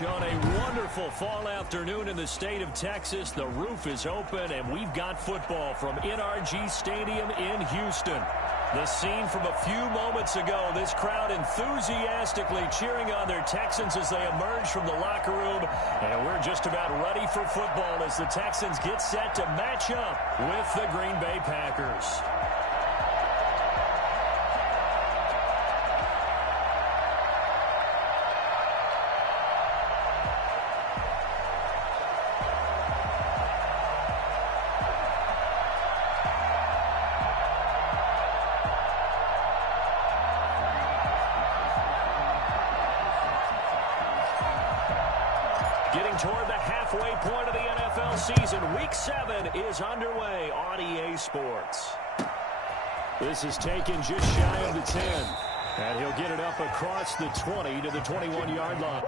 On a wonderful fall afternoon in the state of Texas, the roof is open, and we've got football from NRG Stadium in Houston. The scene from a few moments ago, this crowd enthusiastically cheering on their Texans as they emerge from the locker room. And we're just about ready for football as the Texans get set to match up with the Green Bay Packers. Getting toward the halfway point of the NFL season, Week 7 is underway on EA Sports. This is taken just shy of the 10. And he'll get it up across the 20 to the 21-yard line.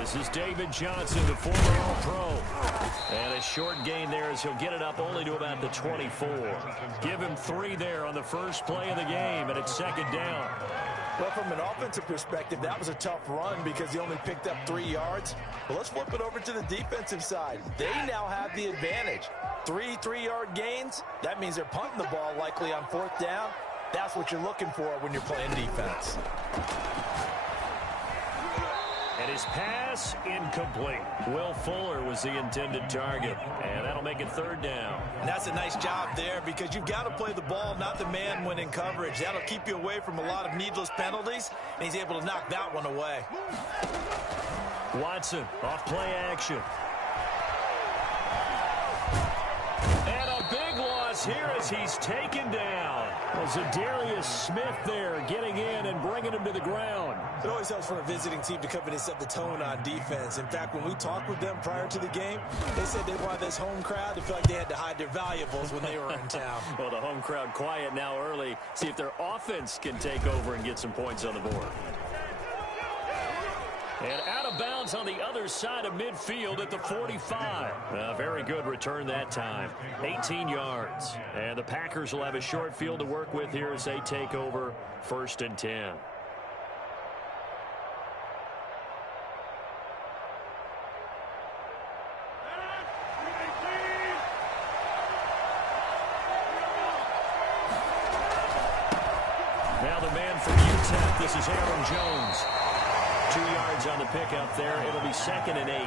This is David Johnson, the former All-Pro. And a short gain there as he'll get it up only to about the 24. Give him 3 there on the first play of the game, and it's second down. Well, from an offensive perspective, that was a tough run because he only picked up 3 yards. But let's flip it over to the defensive side. They now have the advantage. 3 3-yard gains, that means they're punting the ball likely on 4th down. That's what you're looking for when you're playing defense. And his pass incomplete. Will Fuller was the intended target. And that'll make it 3rd down. And that's a nice job there because you've got to play the ball, not the man when in coverage. That'll keep you away from a lot of needless penalties, and he's able to knock that one away. Watson off play action. And a big loss here as he's taken down. Well, Zadarius Smith there getting in and bringing him to the ground. It always helps for a visiting team to come in and set the tone on defense. In fact, when we talked with them prior to the game, they said they wanted this home crowd to feel like they had to hide their valuables when they were in town. Well, the home crowd quiet now early. See if their offense can take over and get some points on the board. And out of bounds on the other side of midfield at the 45. A very good return that time. 18 yards. And the Packers will have a short field to work with here as they take over 1st and 10. Now the man from UTEP, this is Aaron Jones. 2 yards on the pickup there. It'll be 2nd and 8.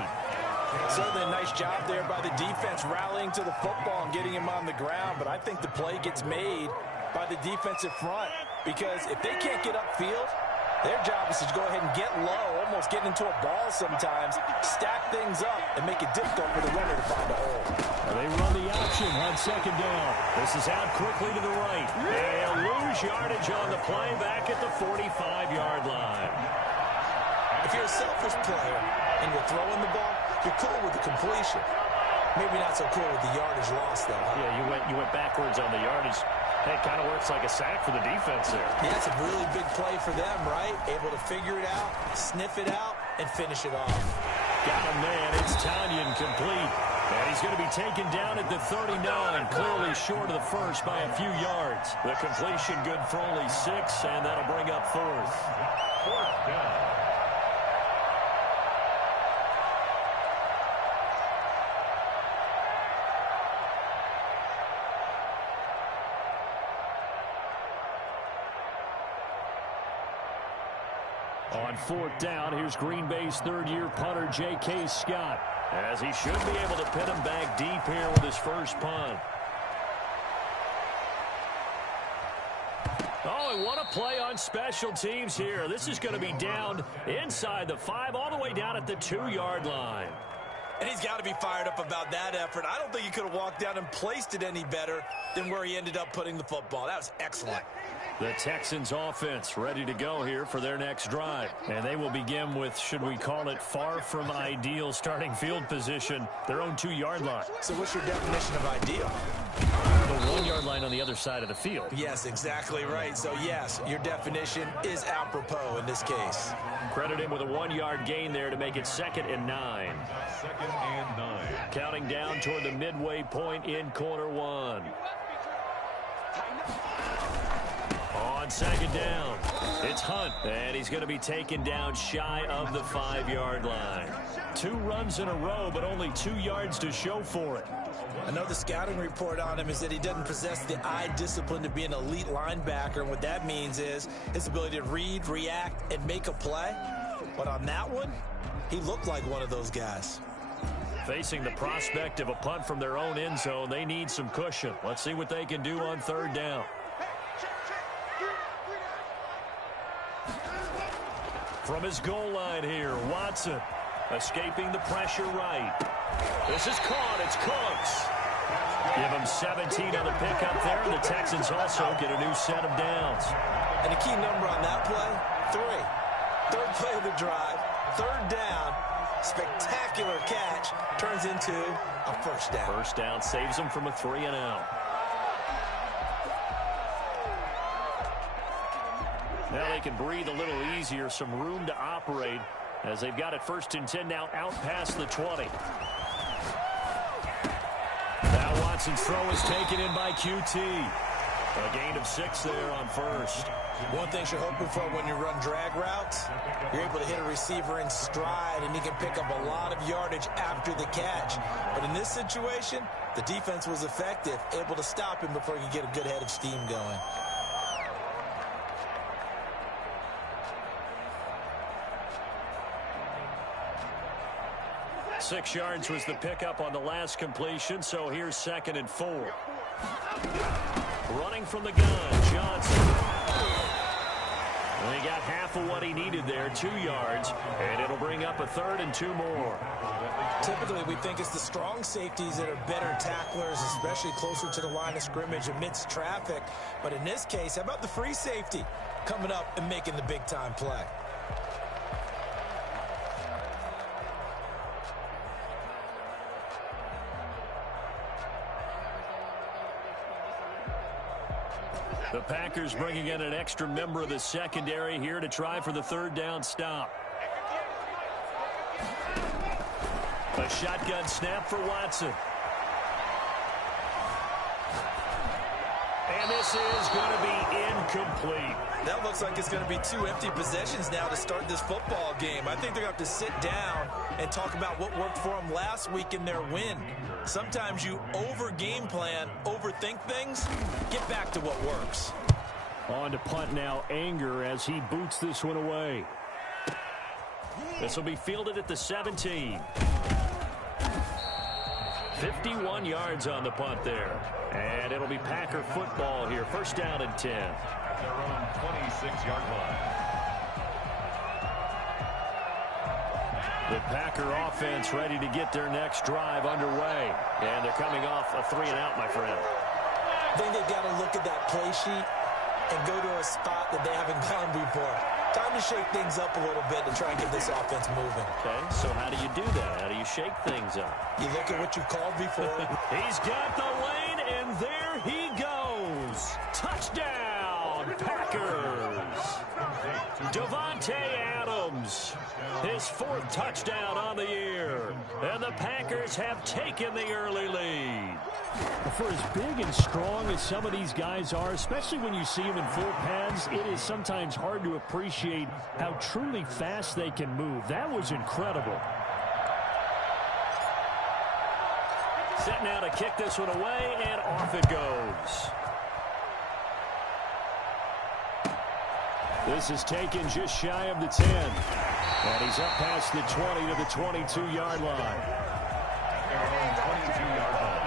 Certainly a nice job there by the defense rallying to the football and getting him on the ground. But I think the play gets made by the defensive front because if they can't get upfield, their job is to go ahead and get low, almost get into a ball sometimes, stack things up, and make it difficult for the runner to find a hole. They run the option on 2nd down. This is out quickly to the right. They'll lose yardage on the play back at the 45-yard line. If you're a selfish player and you're throwing the ball, you're cool with the completion. Maybe not so cool with the yardage loss, though. Huh? Yeah, you went backwards on the yardage. That kind of works like a sack for the defense there. Yeah, it's a really big play for them, right? Able to figure it out, sniff it out, and finish it off. Got him, man. It's Tanyan complete. And he's going to be taken down at the 39, clearly short of the first by a few yards. The completion good for only 6, and that'll bring up 4th. 4th down. On 4th down, here's Green Bay's third-year punter, J.K. Scott, as he should be able to pin him back deep here with his first punt. Oh, and what a play on special teams here. This is going to be down inside the 5, all the way down at the 2-yard line. And he's got to be fired up about that effort. I don't think he could have walked down and placed it any better than where he ended up putting the football. That was excellent. The Texans offense ready to go here for their next drive. And they will begin with, should we call it, far from ideal starting field position, their own 2-yard line. So what's your definition of ideal? The 1-yard line on the other side of the field. Yes, exactly right. So, yes, your definition is apropos in this case. Credit him with a 1-yard gain there to make it 2nd and 9. 2nd and 9. Counting down toward the midway point in quarter 1. On 2nd down, it's Hunt, and he's going to be taken down shy of the 5-yard line. 2 runs in a row, but only 2 yards to show for it. I know the scouting report on him is that he doesn't possess the eye discipline to be an elite linebacker, and what that means is his ability to read, react, and make a play. But on that one, he looked like one of those guys. Facing the prospect of a punt from their own end zone, they need some cushion. Let's see what they can do on 3rd down. From his goal line here, Watson escaping the pressure right. This is caught. It's Cooks. Give him 17 on the pickup there, and the Texans also get a new set of downs. And the key number on that play, 3. 3rd play of the drive, 3rd down, spectacular catch, turns into a 1st down. 1st down saves them from a 3-and-out. Now they can breathe a little easier, some room to operate as they've got it 1st and 10 now out past the 20. Now Watson's throw is taken in by QT. A gain of 6 there on 1st. One thing you're hoping for when you run drag routes, you're able to hit a receiver in stride and he can pick up a lot of yardage after the catch. But in this situation, the defense was effective, able to stop him before he could get a good head of steam going. Six yards was the pickup on the last completion, so here's 2nd and 4. Running from the gun, Johnson. And he got half of what he needed there, 2 yards, and it'll bring up a 3rd and 2 more. Typically, we think it's the strong safeties that are better tacklers, especially closer to the line of scrimmage amidst traffic. But in this case, how about the free safety coming up and making the big-time play? The Packers bringing in an extra member of the secondary here to try for the 3rd down stop. A shotgun snap for Watson. And this is going to be incomplete. That looks like it's going to be 2 empty possessions now to start this football game. I think they're going to have to sit down and talk about what worked for them last week in their win. Sometimes you over-game plan, overthink things. Get back to what works. On to punt now, Anger, as he boots this one away. This will be fielded at the 17. 51 yards on the punt there. And it'll be Packer football here. 1st down and 10. At their own 26-yard line. The Packer offense ready to get their next drive underway. And they're coming off a 3-and-out, my friend. I think they've got to look at that play sheet and go to a spot that they haven't gone before. Time to shake things up a little bit to try and get this offense moving. Okay, so how do you do that? How do you shake things up? You look at what you've called before. He's got the lane, and there he goes. Touchdown, Packers. Davante Adams, his 4th touchdown on the year. And the Packers have taken the early lead. For as big and strong as some of these guys are, especially when you see them in full pads, it is sometimes hard to appreciate how truly fast they can move. That was incredible. Set now to kick this one away, and off it goes. This is taken just shy of the 10. And he's up past the 20 to the 22-yard line. Their own 22-yard line.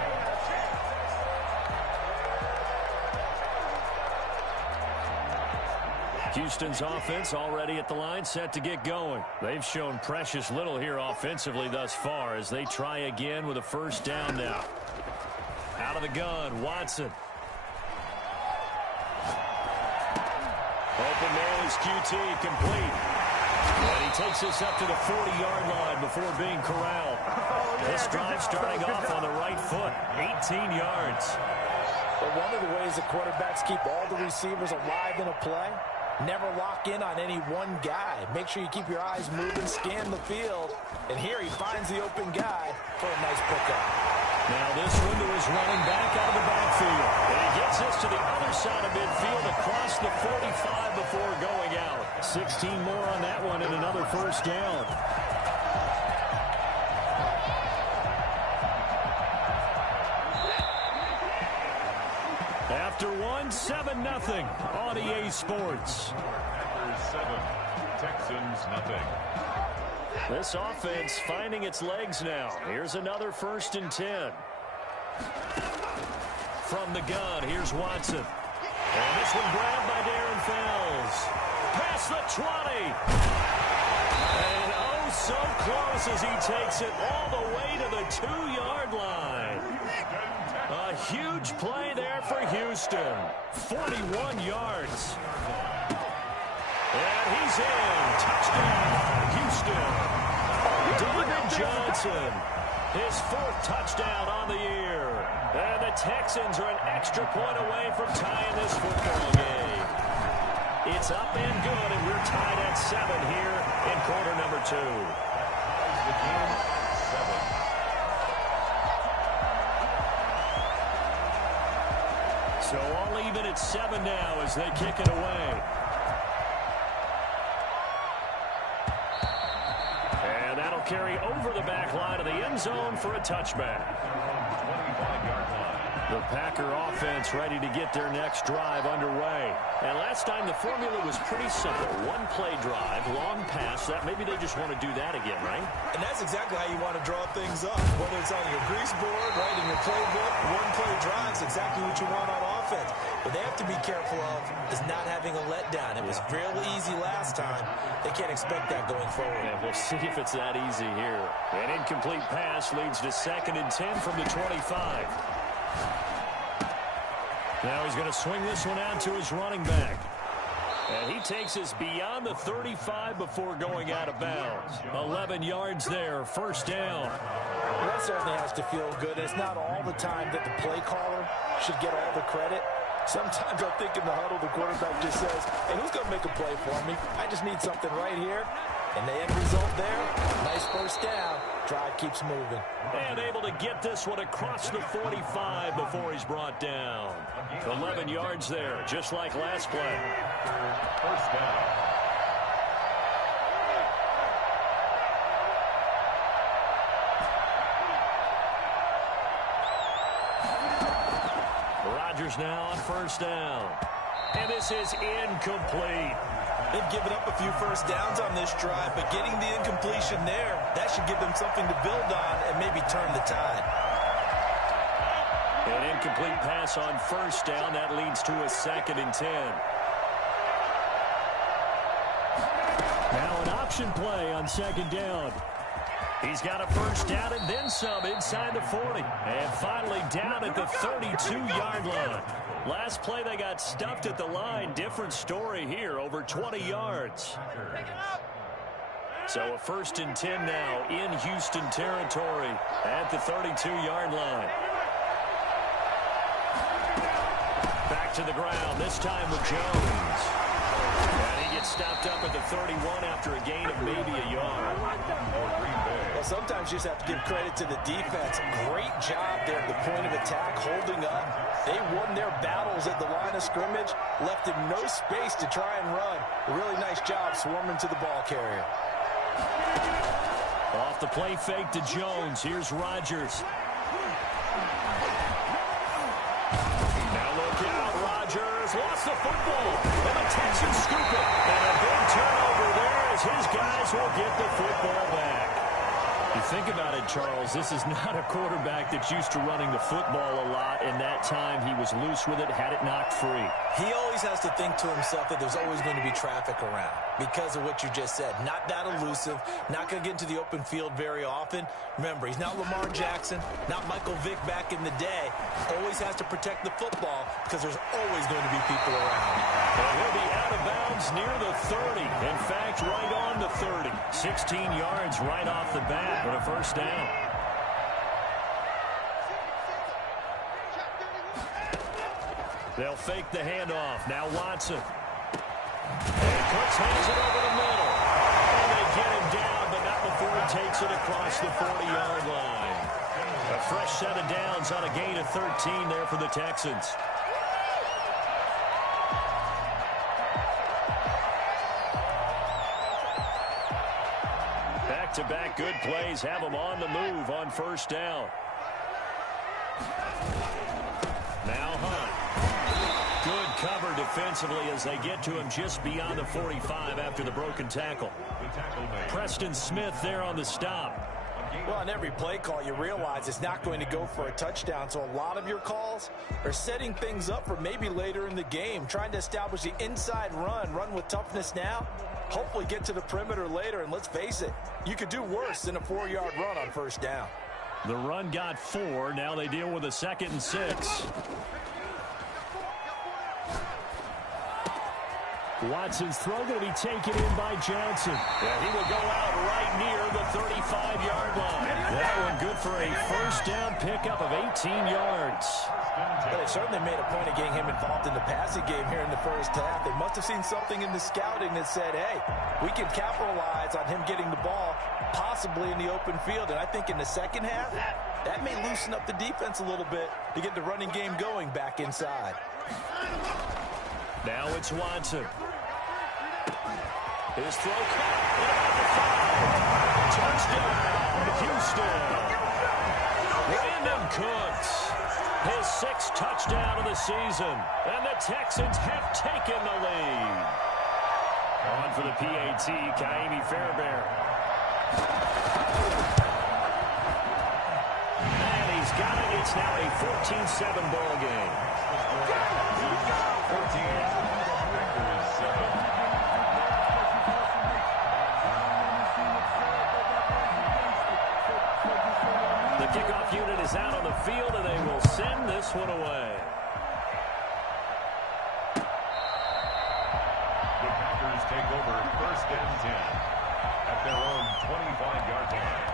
Houston's offense already at the line, set to get going. They've shown precious little here offensively thus far as they try again with a first down now. Out of the gun, Watson. Open man is QT, complete. And he takes this up to the 40-yard line before being corralled. This drive starting off on the right foot, 18 yards. But one of the ways the quarterbacks keep all the receivers alive in a play, never lock in on any one guy. Make sure you keep your eyes moving, scan the field. And here he finds the open guy for a nice pickup. Now this one to his running back out of the backfield. And he gets this to the other side of midfield across the 45 before going out. 16 more on that one and another first down. After one, 7-0 on EA Sports. Packers 7, Texans nothing. This offense finding its legs now. Here's another 1st and 10. From the gun, here's Watson. And this one grabbed by Darren Fells. Past the 20. And oh, so close as he takes it all the way to the 2-yard line. A huge play there for Houston. 41 yards. And he's in. Touchdown, Houston. David Johnson, his 4th touchdown on the year. And the Texans are an extra point away from tying this football game. It's up and good, and we're tied at 7 here in quarter number 2. The game, 7. So all even at 7 now as they kick it away. And that'll carry over the back line of the end zone for a touchback. 25-yard line. The Packer offense ready to get their next drive underway. And last time the formula was pretty simple. One play drive, long pass. That maybe they just want to do that again, right? And that's exactly how you want to draw things up. Whether it's on your grease board, right, in your playbook, one play drive is exactly what you want on offense. What they have to be careful of is not having a letdown. It was real easy last time. They can't expect that going forward. And we'll see if it's that easy here. An incomplete pass leads to 2nd and 10 from the 25. Now he's going to swing this one out to his running back. And he takes us beyond the 35 before going out of bounds. 11 yards there, first down. Well, that certainly has to feel good. It's not all the time that the play caller should get all the credit. Sometimes I think in the huddle, the quarterback just says, hey, who's going to make a play for me? I just need something right here. And the end result there, nice first down. Drive keeps moving. And able to get this one across the 45 before he's brought down. 11 yards there, just like last play. First down. Rodgers now on first down. And this is incomplete. They've given up a few first downs on this drive, but getting the incompletion there, that should give them something to build on and maybe turn the tide. An incomplete pass on first down. That leads to a 2nd and 10. Now an option play on 2nd down. He's got a first down and then some inside the 40. And finally down at the 32-yard line. Last play they got stuffed at the line. Different story here, over 20 yards. So a 1st and 10 now in Houston territory at the 32-yard line. Back to the ground, this time with Jones. And he gets stopped up at the 31 after a gain of maybe a yard. Well, sometimes you just have to give credit to the defense. Great job there at the point of attack, holding up. They won their battles at the line of scrimmage, left him no space to try and run. A really nice job swarming to the ball carrier. Off the play fake to Jones. Here's Rodgers. Now look out, Rodgers. Lost gets the football. And the Texans scoop it. And a big turnover there as his guys will get the football back. You think about it, Charles, this is not a quarterback that's used to running the football a lot, and that time he was loose with it, had it knocked free. He always has to think to himself that there's always going to be traffic around because of what you just said. Not that elusive, not going to get into the open field very often. Remember, he's not Lamar Jackson, not Michael Vick back in the day. Always has to protect the football because there's always going to be people around. And he'll be out of bounds near the 30. In fact, right on the 30. 16 yards right off the bat for a first down. They'll fake the handoff. Now Watson. And Cooks hands it over the middle. And they get him down, but not before he takes it across the 40-yard line. A fresh set of downs on a gain of 13 there for the Texans. Back-to-back good plays have them on the move on first down. Now Hunt. Good cover defensively as they get to him just beyond the 45 after the broken tackle. Preston Smith there on the stop. Well, on every play call, you realize it's not going to go for a touchdown, so a lot of your calls are setting things up for maybe later in the game, trying to establish the inside run with toughness now, hopefully get to the perimeter later, and let's face it, you could do worse than a 4-yard run on first down. The run got 4. Now they deal with a 2nd and 6. Watson's throw going to be taken in by Johnson. Yeah, he will go out right near the 35-yard line. That one good for a first down pickup of 18 yards. Well, they certainly made a point of getting him involved in the passing game here in the first half. They must have seen something in the scouting that said, hey, we can capitalize on him getting the ball possibly in the open field. And I think in the second half, that may loosen up the defense a little bit to get the running game going back inside. Now it's Watson. His throw caught. Touchdown, Houston. Brandon Cooks. His 6th touchdown of the season. And the Texans have taken the lead. On for the PAT, Kaimi Fairbairn. And he's got it. It's now a 14-7 ball game. 14. The kickoff unit is out on the field, and they will send this one away. The Packers take over 1st and 10 at their own 25-yard line.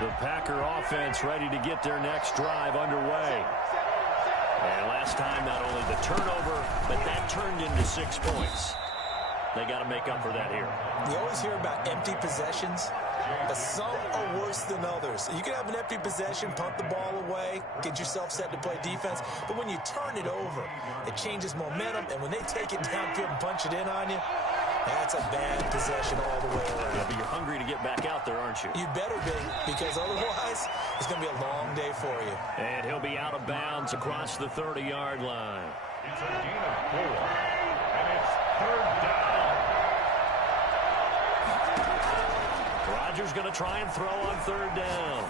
The Packer offense ready to get their next drive underway. And last time, not only the turnover, but that turned into 6 points. They got to make up for that here. You always hear about empty possessions, but some are worse than others. You can have an empty possession, punt the ball away, get yourself set to play defense, but when you turn it over, it changes momentum, and when they take it downfield and punch it in on you, that's a bad possession all the way around. Yeah, but you're hungry to get back out there, aren't you? You better be, because otherwise, it's going to be a long day for you. And he'll be out of bounds across the 30-yard line. It's a gain of 4, and it's 3rd down. Rodgers going to try and throw on 3rd down.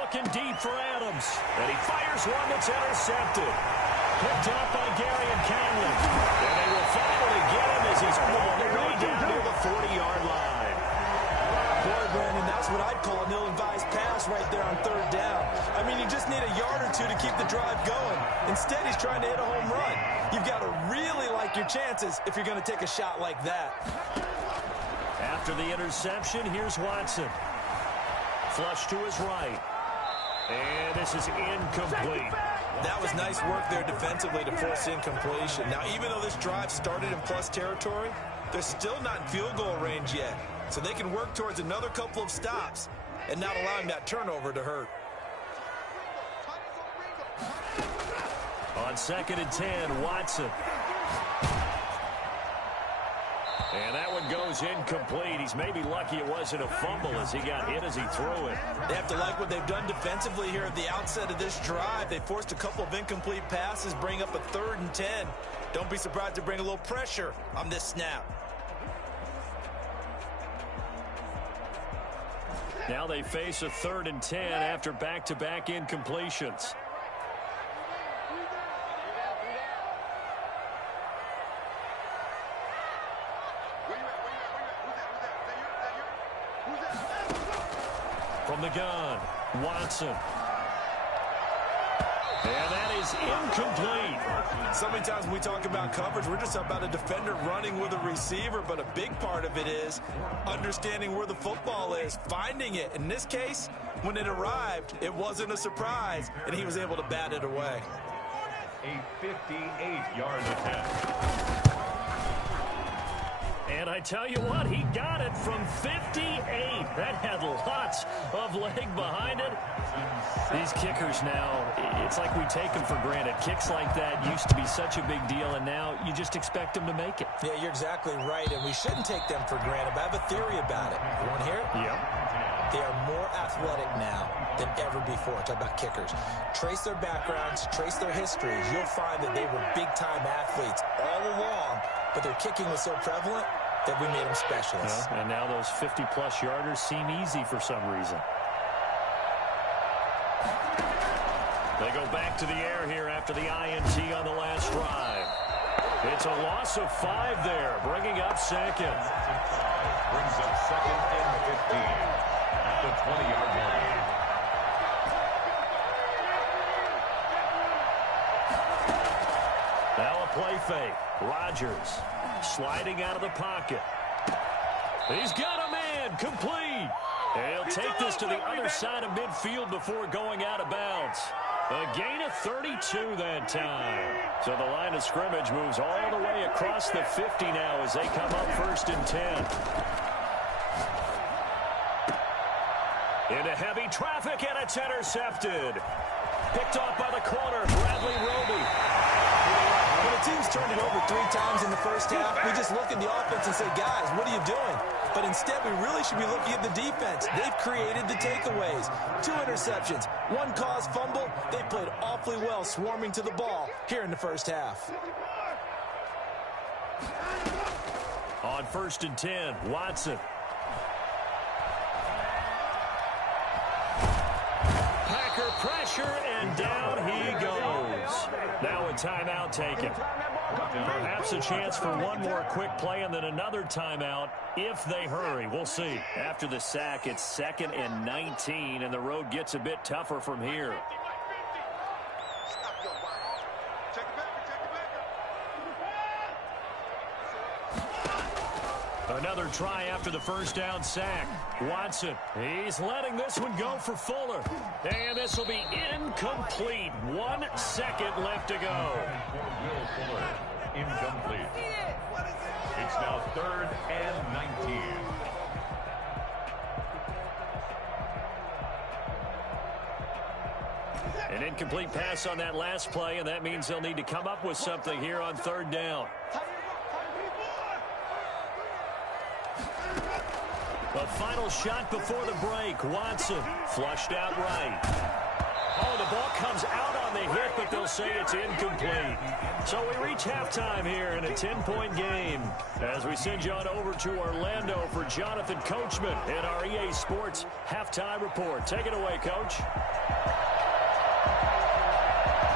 Looking deep for Adams. And he fires one that's intercepted. Picked up by Gary and Conley. And they will finally get him as he's all the way down near the 40-yard line. Boy, Brandon, that's what I'd call an ill-advised pass right there on 3rd down. I mean, you just need a yard or two to keep the drive going. Instead, he's trying to hit a home run. You've got to really like your chances if you're going to take a shot like that. After the interception, here's Watson. Flush to his right. And this is incomplete. That was nice work there defensively to force incompletion. Now, even though this drive started in plus territory, they're still not in field goal range yet. So they can work towards another couple of stops and not allowing that turnover to hurt. On 2nd and 10, Watson. And that one goes incomplete. He's maybe lucky it wasn't a fumble as he got hit as he threw it. They have to like what they've done defensively here at the outset of this drive. They forced a couple of incomplete passes, bring up a 3rd and 10. Don't be surprised to bring a little pressure on this snap. Now they face a 3rd and 10 after back-to-back incompletions. From the gun, Watson. And that is incomplete. So many times when we talk about coverage, we're just about a defender running with a receiver, but a big part of it is understanding where the football is, finding it. In this case, when it arrived, it wasn't a surprise, and he was able to bat it away. A 58-yard attempt. And I tell you what, he got it from 58. That had lots of leg behind it. These kickers now, it's like we take them for granted. Kicks like that used to be such a big deal, and now you just expect them to make it. Yeah, you're exactly right, and we shouldn't take them for granted. But I have a theory about it. You want to hear it? Yep. They are more athletic now than ever before. Talk about kickers. Trace their backgrounds, trace their histories. You'll find that they were big-time athletes all along, but their kicking was so prevalent that we made them specialists. Yeah, and now those 50-plus yarders seem easy for some reason. They go back to the air here after the INT on the last drive. It's a loss of 5 there, bringing up 2nd. Brings up 2nd and 15 at the 20-yard line. Now a play fake. Rodgers sliding out of the pocket. He's got a man, complete. He'll take this to the other side of midfield before going out of bounds. A gain of 32 that time. So the line of scrimmage moves all the way across the 50 now as they come up 1st and 10. Into heavy traffic, and it's intercepted. Picked off by the corner, Bradley Roby. When the team's turned it over 3 times in the first half, we just look at the offense and say, guys, what are you doing? But instead, we really should be looking at the defense. They've created the takeaways. 2 interceptions, 1 caused fumble. They played awfully well swarming to the ball here in the first half. On 1st and 10, Watson. Packer pressure, and down he goes. Now a timeout taken. Perhaps a chance for one more quick play and then another timeout if they hurry. We'll see. After the sack, it's 2nd and 19, and the road gets a bit tougher from here. Another try after the first down sack. Watson, he's letting this one go for Fuller. And this will be incomplete. 1 second left to go. Will Fuller, incomplete. It's now 3rd and 19. An incomplete pass on that last play, and that means they'll need to come up with something here on 3rd down. The final shot before the break. Watson flushed out right. Oh, the ball comes out on the hit, but they'll say it's incomplete. So we reach halftime here in a 10-point game as we send you on over to Orlando for Jonathan Coachman in our EA Sports Halftime Report. Take it away, Coach.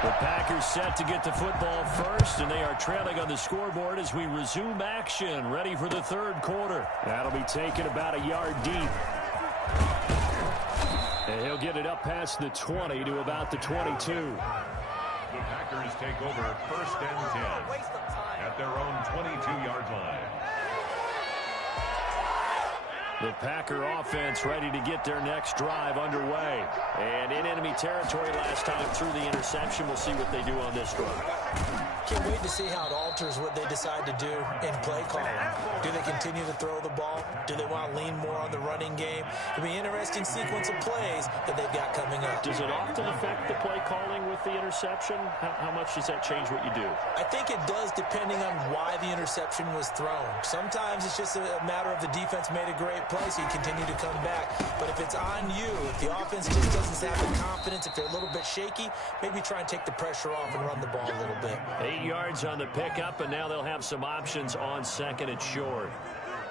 The Packers set to get the football first, and they are trailing on the scoreboard as we resume action, ready for the 3rd quarter. That'll be taken about a yard deep. And he'll get it up past the 20 to about the 22. The Packers take over 1st and 10 at their own 22-yard line. The Packer offense ready to get their next drive underway. And in enemy territory last time through the interception. We'll see what they do on this drive. can't wait to see how it alters what they decide to do in play calling. Do they continue to throw the ball? Do they want to lean more on the running game? It'll be an interesting sequence of plays that they've got coming up. Does it often affect the play calling with the interception? How much does that change what you do? I think it does, depending on why the interception was thrown. Sometimes it's just a matter of the defense made a great play, so you continue to come back. But if it's on you, if the offense just doesn't have the confidence, if they're a little bit shaky, maybe try and take the pressure off and run the ball a little bit. 8 yards on the pickup, and now they'll have some options on second and short.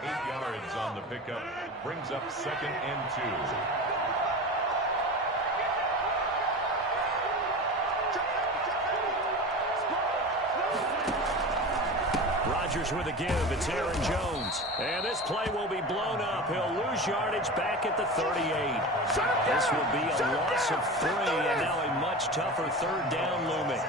8 yards on the pickup. Brings up 2nd and 2. Rodgers with a give. It's Aaron Jones. And this play will be blown up. He'll lose yardage back at the 38. This will be a loss of 3, and now a much tougher 3rd down looming.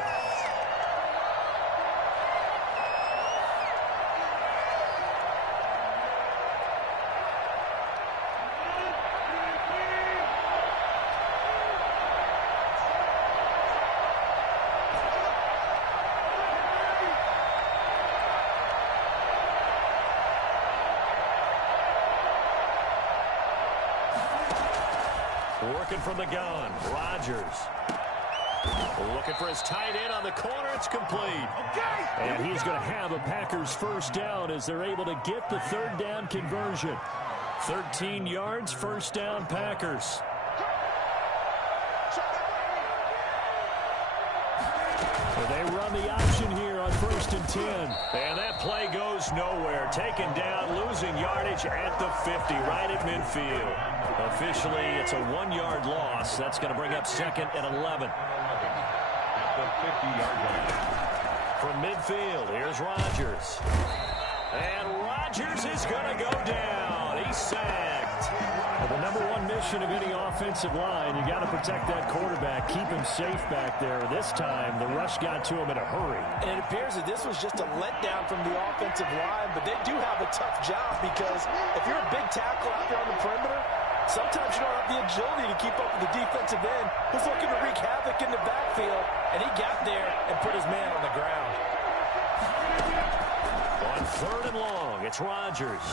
Working from the gun, Rodgers. Looking for his tight end on the corner. It's complete. And he's going to have a Packers first down as they're able to get the 3rd down conversion. 13 yards, first down, Packers. They run the option here on 1st and 10. And that play goes nowhere. Taken down, losing yardage at the 50, right at midfield. Officially, it's a 1-yard loss. That's going to bring up 2nd and 11. At the 50-yard line. From midfield, here's Rodgers. And Rodgers is going to go down. He's sacked. Well, the number one mission of any offensive line, you got to protect that quarterback, keep him safe back there. This time, the rush got to him in a hurry. And it appears that this was just a letdown from the offensive line, but they do have a tough job because if you're a big tackle out there on the perimeter, sometimes you don't have the agility to keep up with the defensive end who's looking to wreak havoc in the backfield, and he got there and put his man on the ground. On 3rd and long, it's Rodgers.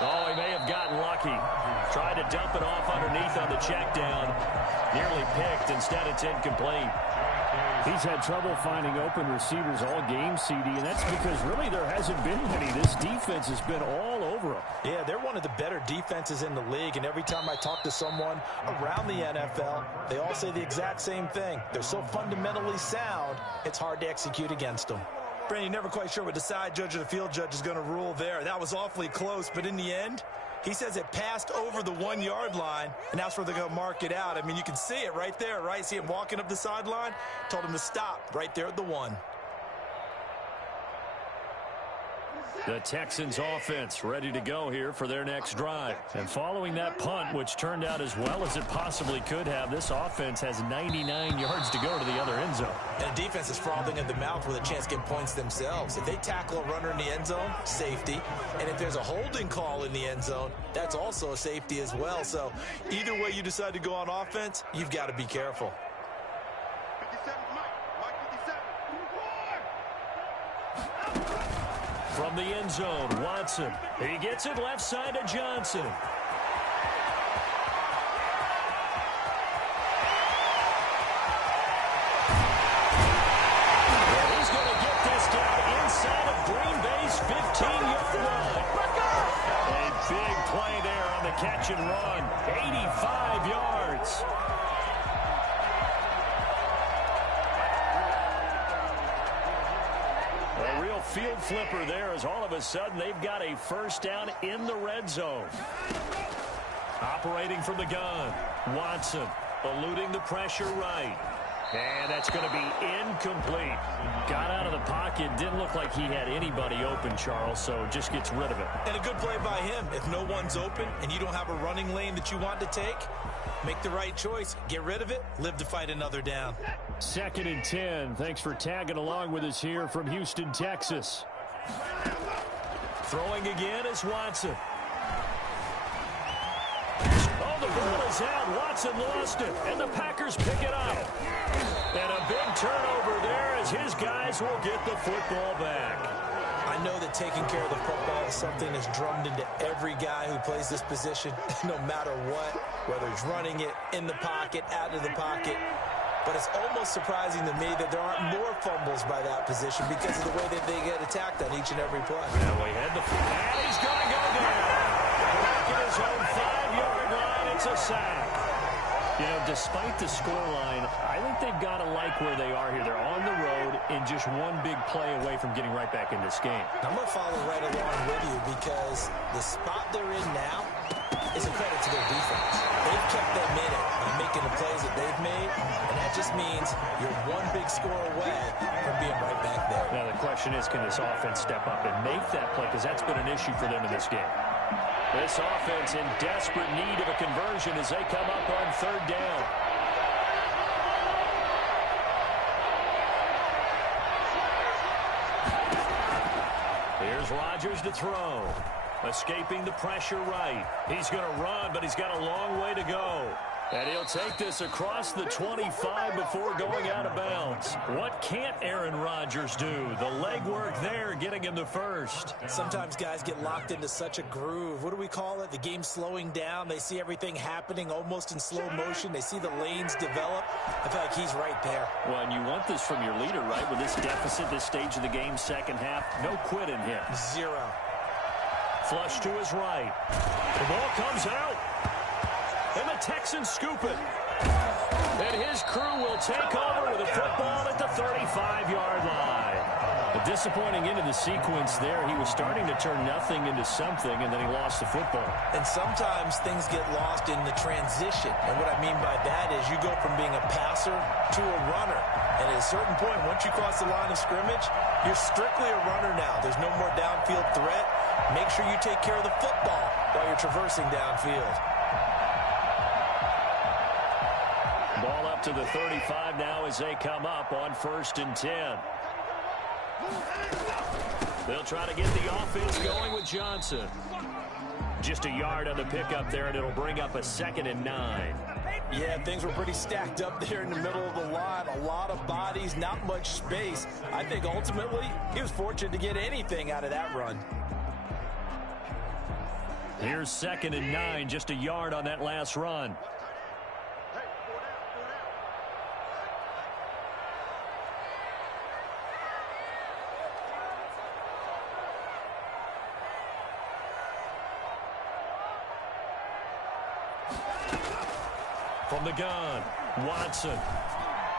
Oh, he may have gotten lucky. Tried to dump it off underneath on the check down. Nearly picked. Instead, it's incomplete. He's had trouble finding open receivers all game, CD, and that's because really there hasn't been many. This defense has been all over him. Yeah, they're one of the better defenses in the league, and every time I talk to someone around the NFL, they all say the exact same thing. They're so fundamentally sound, it's hard to execute against them. Brandon, never quite sure what the side judge or the field judge is going to rule there. That was awfully close, but in the end, he says it passed over the 1-yard line, and that's where they're going to mark it out. I mean, you can see it right there, right? See him walking up the sideline? Told him to stop right there at the 1. The Texans offense ready to go here for their next drive. And following that punt, which turned out as well as it possibly could have, this offense has 99 yards to go to the other end zone. And the defense is frothing at the mouth with a chance to get points themselves. If they tackle a runner in the end zone, safety. And if there's a holding call in the end zone, that's also a safety as well. So either way you decide to go on offense, you've got to be careful. From the end zone, Watson. He gets it left side to Johnson. And he's going to get this down inside of Green Bay's 15-yard line. A big play there on the catch and run. 85 yards. A real field flipper there as all of a sudden they've got a first down in the red zone. Operating from the gun, Watson eluding the pressure right. And that's going to be incomplete. Got out of the pocket. Didn't look like he had anybody open, Charles, so just gets rid of it. And a good play by him. If no one's open and you don't have a running lane that you want to take, make the right choice. Get rid of it. Live to fight another down. 2nd and 10. Thanks for tagging along with us here from Houston, Texas. Throwing again is Watson. Oh, the ball is out. Watson lost it, and the Packers pick it up. And a big turnover there as his guys will get the football back. I know that taking care of the football is something that's drummed into every guy who plays this position, no matter what, whether it's running it, in the pocket, out of the pocket. But it's almost surprising to me that there aren't more fumbles by that position because of the way that they get attacked on each and every play. And we had the and he's going to go down. Back at his own 5-yard line, it's a sack. You know, despite the scoreline, I think they've got to like where they are here. They're on the road and just one big play away from getting right back in this game. I'm going to follow right along with you because the spot they're in now is a credit to their defense. They've kept them in it by making the plays that they've made, and that just means you're one big score away from being right back there. Now, the question is, can this offense step up and make that play? Because that's been an issue for them in this game. This offense in desperate need of a conversion as they come up on 3rd down. Here's Rodgers to throw. Escaping the pressure right. He's going to run, but he's got a long way to go. And he'll take this across the 25 before going out of bounds. What can't Aaron Rodgers do? The legwork there getting him the first. Sometimes guys get locked into such a groove. What do we call it? The game slowing down. They see everything happening almost in slow motion. They see the lanes develop. I feel like he's right there. Well, and you want this from your leader, right? With this deficit, this stage of the game, second half, no quit in him. 0. Flush to his right. The ball comes out. And the Texans scoop it. And his crew will take over with a football at the 35-yard line. A disappointing end of the sequence there. He was starting to turn nothing into something, and then he lost the football. And sometimes things get lost in the transition. And what I mean by that is you go from being a passer to a runner. And at a certain point, once you cross the line of scrimmage, you're strictly a runner now. There's no more downfield threat. Make sure you take care of the football while you're traversing downfield. Ball up to the 35 now as they come up on 1st and 10. They'll try to get the offense going with Johnson. Just a yard on the pickup there, and it'll bring up a 2nd and 9. Yeah, things were pretty stacked up there in the middle of the line. A lot of bodies, not much space. I think ultimately he was fortunate to get anything out of that run. Here's 2nd and 9, just a yard on that last run. From the gun, Watson.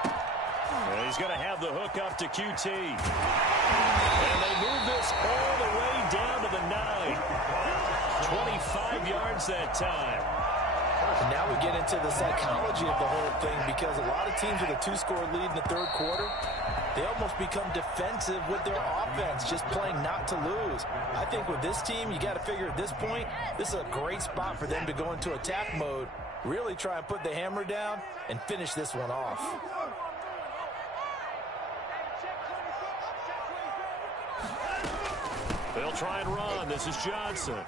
And he's going to have the hook up to QT. And they move this all the way down to the 9. 25 yards that time. And now we get into the psychology of the whole thing because a lot of teams with a 2-score lead in the 3rd quarter, they almost become defensive with their offense, just playing not to lose. I think with this team, you got to figure at this point, this is a great spot for them to go into attack mode, really try and put the hammer down and finish this one off. They'll try and run. This is Johnson.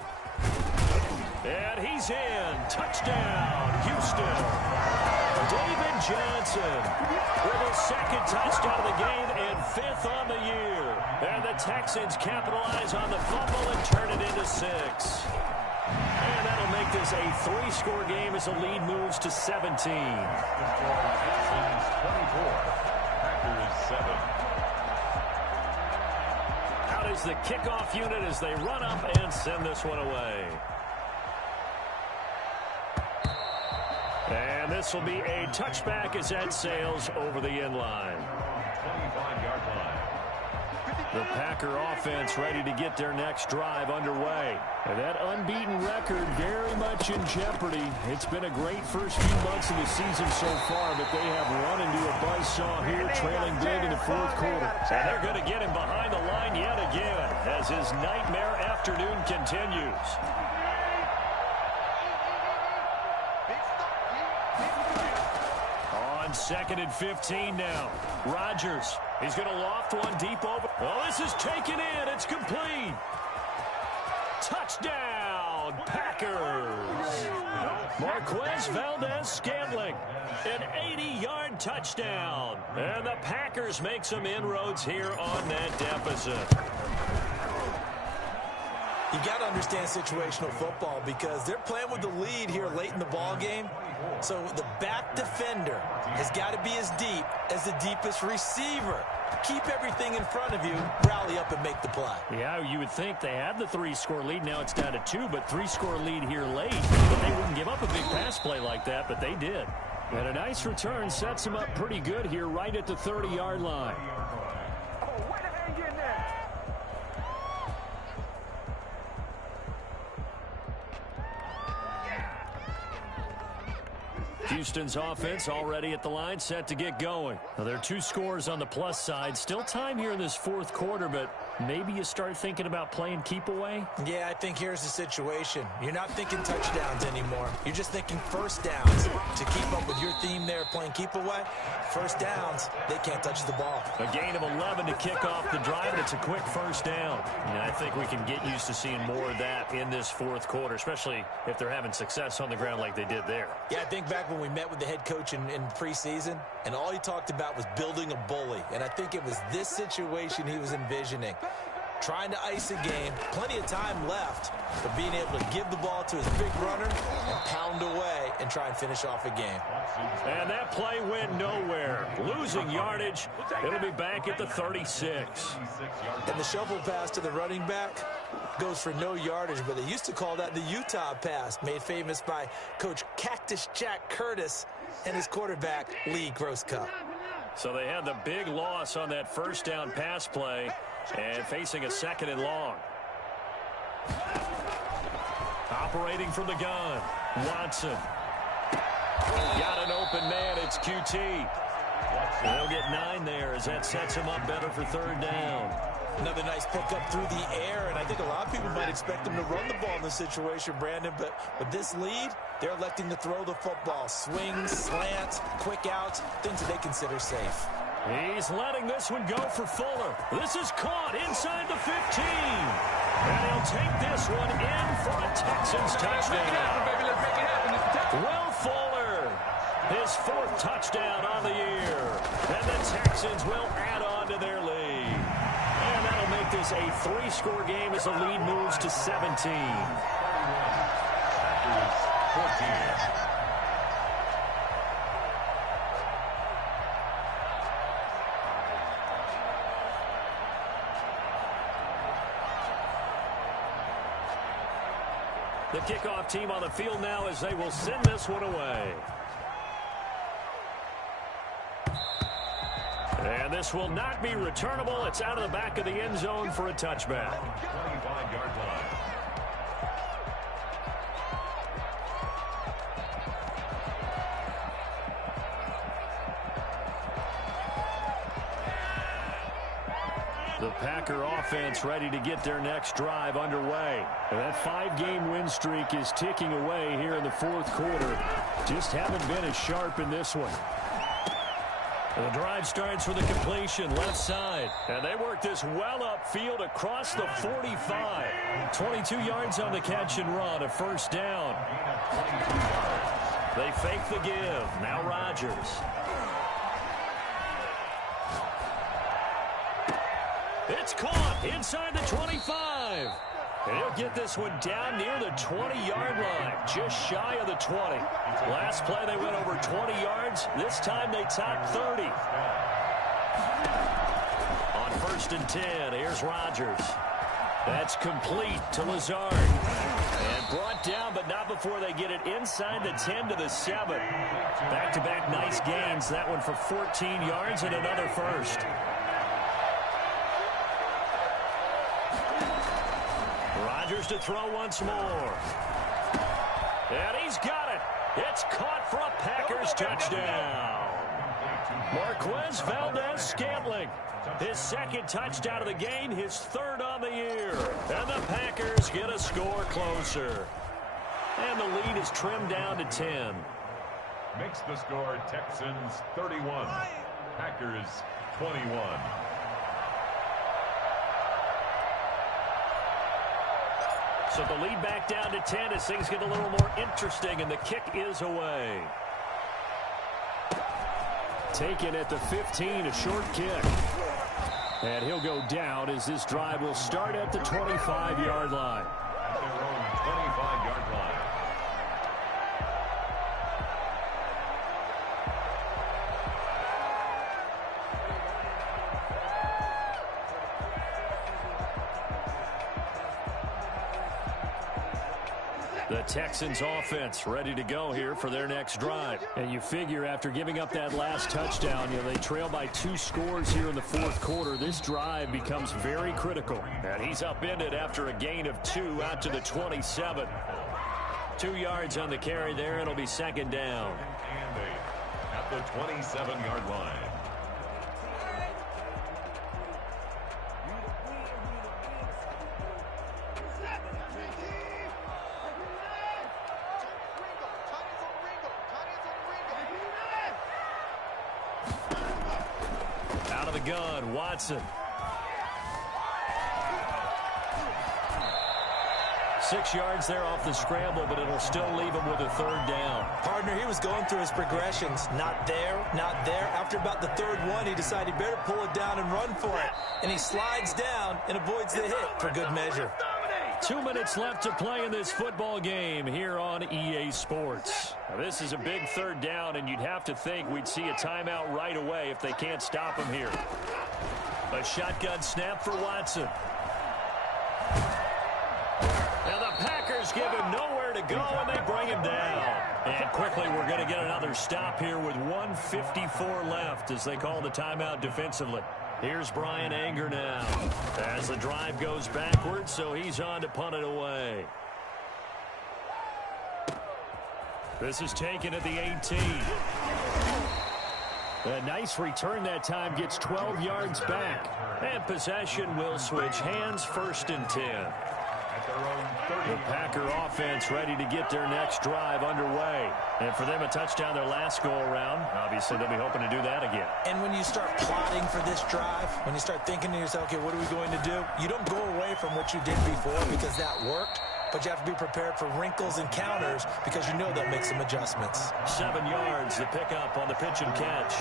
And he's in. Touchdown, Houston. David Johnson with his 2nd touchdown of the game and 5th on the year. And the Texans capitalize on the fumble and turn it into 6. And that'll make this a 3-score game as the lead moves to 17. Texans 24, Packers 7. Out is the kickoff unit as they run up and send this one away. And this will be a touchback as that sails over the end line. 25-yard line. The Packer offense ready to get their next drive underway. And that unbeaten record very much in jeopardy. It's been a great first few months of the season so far, but they have run into a buzzsaw here, trailing big in the 4th quarter. And they're going to get him behind the line yet again as his nightmare afternoon continues. On 2nd and 15 now. Rodgers. He's going to loft one deep over. Oh, this is taken in. It's complete. Touchdown, Packers. Marquez Valdez-Scantling, an 80-yard touchdown. And the Packers make some inroads here on that deficit. You got to understand situational football because they're playing with the lead here late in the ball game. So the back defender has got to be as deep as the deepest receiver. Keep everything in front of you, rally up and make the play. Yeah, you would think they had the 3-score lead. Now it's down to 2, but 3-score lead here late. But they wouldn't give up a big pass play like that, but they did. And a nice return sets them up pretty good here right at the 30-yard line. Houston's offense already at the line, set to get going. Now, there are 2 scores on the plus side. Still time here in this fourth quarter, but maybe you start thinking about playing keep away? Yeah, I think here's the situation. You're not thinking touchdowns anymore. You're just thinking first downs. To keep up with your theme there, playing keep away, first downs, they can't touch the ball. A gain of 11 to kick off the drive, and it's a quick first down. And I think we can get used to seeing more of that in this fourth quarter, especially if they're having success on the ground like they did there. Yeah, I think back when we met with the head coach in preseason, and all he talked about was building a bully. And I think it was this situation he was envisioning. Trying to ice a game, plenty of time left, but being able to give the ball to his big runner and pound away and try and finish off a game. And that play went nowhere. Losing yardage. It'll be back at the 36. And the shovel pass to the running back goes for no yardage, but they used to call that the Utah pass, made famous by Coach Cactus Jack Curtis and his quarterback, Lee Grosscup. So they had the big loss on that first down pass play and facing a 2nd and long. Operating from the gun, Watson. Got an open man, it's QT. They'll get 9 there as that sets him up better for 3rd down. Another nice pickup through the air, and I think a lot of people might expect him to run the ball in this situation, Brandon, but with this lead, they're electing to throw the football. Swings, slants, quick outs, things that they consider safe. He's letting this one go for Fuller. This is caught inside the 15. And he'll take this one in for a Texans touchdown. Will Fuller, his 4th touchdown on the year. And the Texans will add on to their lead. And that'll make this a 3-score game as the lead moves to 17. 14. The kickoff team on the field now as they will send this one away. And this will not be returnable. It's out of the back of the end zone for a touchback. 25-yard line. The Packer offense ready to get their next drive underway. And that 5-game win streak is ticking away here in the fourth quarter. Just haven't been as sharp in this one. The drive starts with a completion left side. And they work this well upfield across the 45. 22 yards on the catch and run, a first down. They fake the give. Now Rodgers. It's caught inside the 25. And he'll get this one down near the 20-yard line, just shy of the 20. Last play they went over 20 yards. This time they topped 30. On 1st and 10, here's Rodgers. That's complete to Lazard. And brought down, but not before they get it inside the 10 to the 7. Back-to-back nice gains. That one for 14 yards and another first. Rodgers to throw once more. And he's got it. It's caught for a Packers touchdown. Marquez Valdez-Scantling. His 2nd touchdown of the game, his 3rd on the year. And the Packers get a score closer. And the lead is trimmed down to 10. Makes the score Texans 31, Packers 21. So the lead back down to 10 as things get a little more interesting, and the kick is away. Taken at the 15, a short kick. And he'll go down as this drive will start at the 25-yard line. At their own 25-yard line. The Texans offense ready to go here for their next drive. And you figure after giving up that last touchdown, they trail by 2 scores here in the fourth quarter. This drive becomes very critical. And he's upended after a gain of 2 out to the 27. 2 yards on the carry there. It'll be second down. And 8 at the 27-yard line. Out of the gun, Watson. 6 yards there off the scramble, but it'll still leave him with a third down. Partner, he was going through his progressions. Not there, not there. After about the third one, he decided he better pull it down and run for it. And he slides down and avoids the hit for good measure. 2 minutes left to play in this football game here on EA Sports. Now, this is a big third down, and you'd have to think we'd see a timeout right away if they can't stop him here. A shotgun snap for Watson. Now the Packers give him nowhere to go, and they bring him down. And quickly we're going to get another stop here with 1:54 left as they call the timeout defensively. Here's Brian Anger now as the drive goes backwards, so he's on to punt it away. This is taken at the 18. A nice return that time, gets 12 yards back. And possession will switch hands, 1st and 10. The Packer offense ready to get their next drive underway. And for them, a touchdown their last go-around. Obviously, they'll be hoping to do that again. And when you start plotting for this drive, when you start thinking to yourself, okay, what are we going to do? You don't go away from what you did before because that worked. But you have to be prepared for wrinkles and counters because you know they'll make some adjustments. 7 yards, the pickup on the pitch and catch.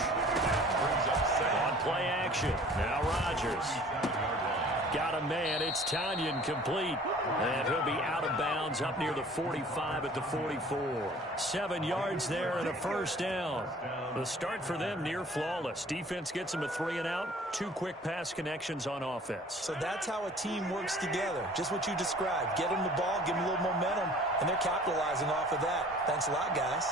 On play action, now Rodgers. Got a man, it's Tanyan complete. And he'll be out of bounds up near the 45 at the 44. 7 yards there and a first down. The start for them near flawless. Defense gets them a 3 and out. 2 quick pass connections on offense. So that's how a team works together. Just what you described. Get them the ball, give them a little momentum, and they're capitalizing off of that. Thanks a lot, guys.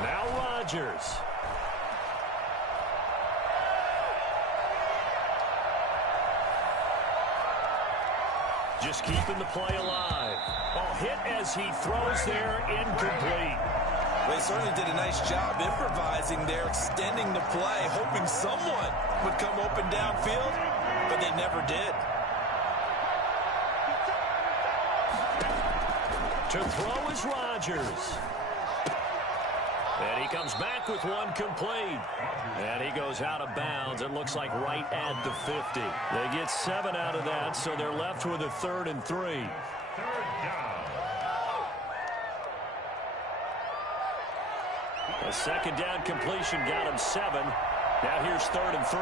Now Rodgers. Just keeping the play alive. Ball hit as he throws there, incomplete. They certainly did a nice job improvising there, extending the play, hoping someone would come open downfield, but they never did. To throw is Rodgers. And he comes back with one complete. And he goes out of bounds. It looks like right at the 50. They get 7 out of that, so they're left with a 3rd and 3. Third down. A second down completion got him 7. Now here's 3rd and 3.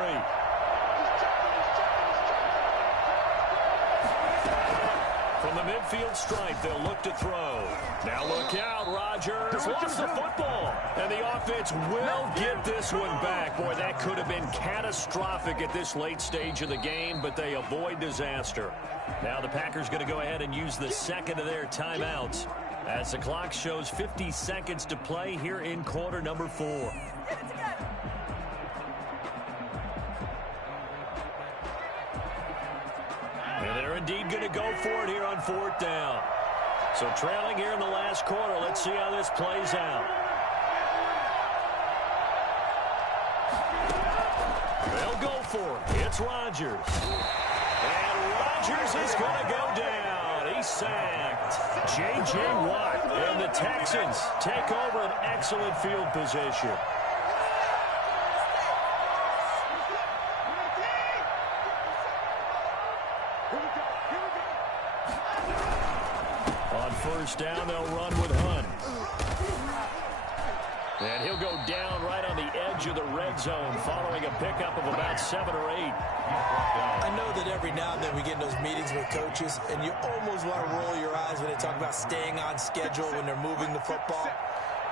From the midfield stripe, they'll look to throw. Now look out, Rodgers lost the football. And the offense will get this one back. Boy, that could have been catastrophic at this late stage of the game, but they avoid disaster. Now the Packers going to go ahead and use the second of their timeouts as the clock shows 50 seconds to play here in quarter number 4. And they're indeed going to go for it here on 4th down. So trailing here in the last quarter. Let's see how this plays out. They'll go for it. It's Rodgers. And Rodgers is going to go down. He's sacked. J.J. Watt and the Texans take over an excellent field position. first down, they'll run with Hunt. And he'll go down right on the edge of the red zone following a pickup of about 7 or 8. I know that every now and then we get in those meetings with coaches, and you almost want to roll your eyes when they talk about staying on schedule when they're moving the football.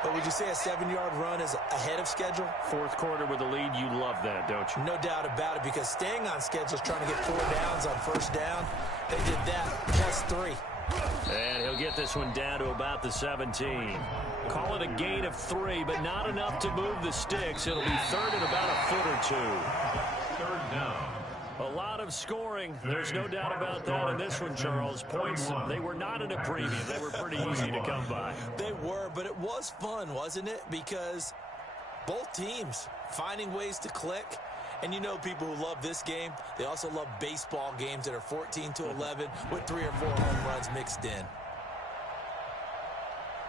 But would you say a 7-yard run is ahead of schedule? Fourth quarter with the lead, you love that, don't you? No doubt about it, because staying on schedule is trying to get 4 downs on first down. They did that, plus 3. And he'll get this one down to about the 17. Call it a gain of 3, but not enough to move the sticks. It'll be third and about a foot or 2. Third down. A lot of scoring. There's no doubt about that in this one, Charles. Points, they were not at a premium. They were pretty easy to come by. They were, but it was fun, wasn't it? Because both teams finding ways to click. And you know people who love this game, they also love baseball games that are 14-11 with 3 or 4 home runs mixed in.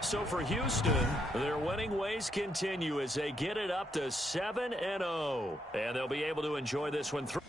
So for Houston, their winning ways continue as they get it up to 7-0. And they'll be able to enjoy this one through.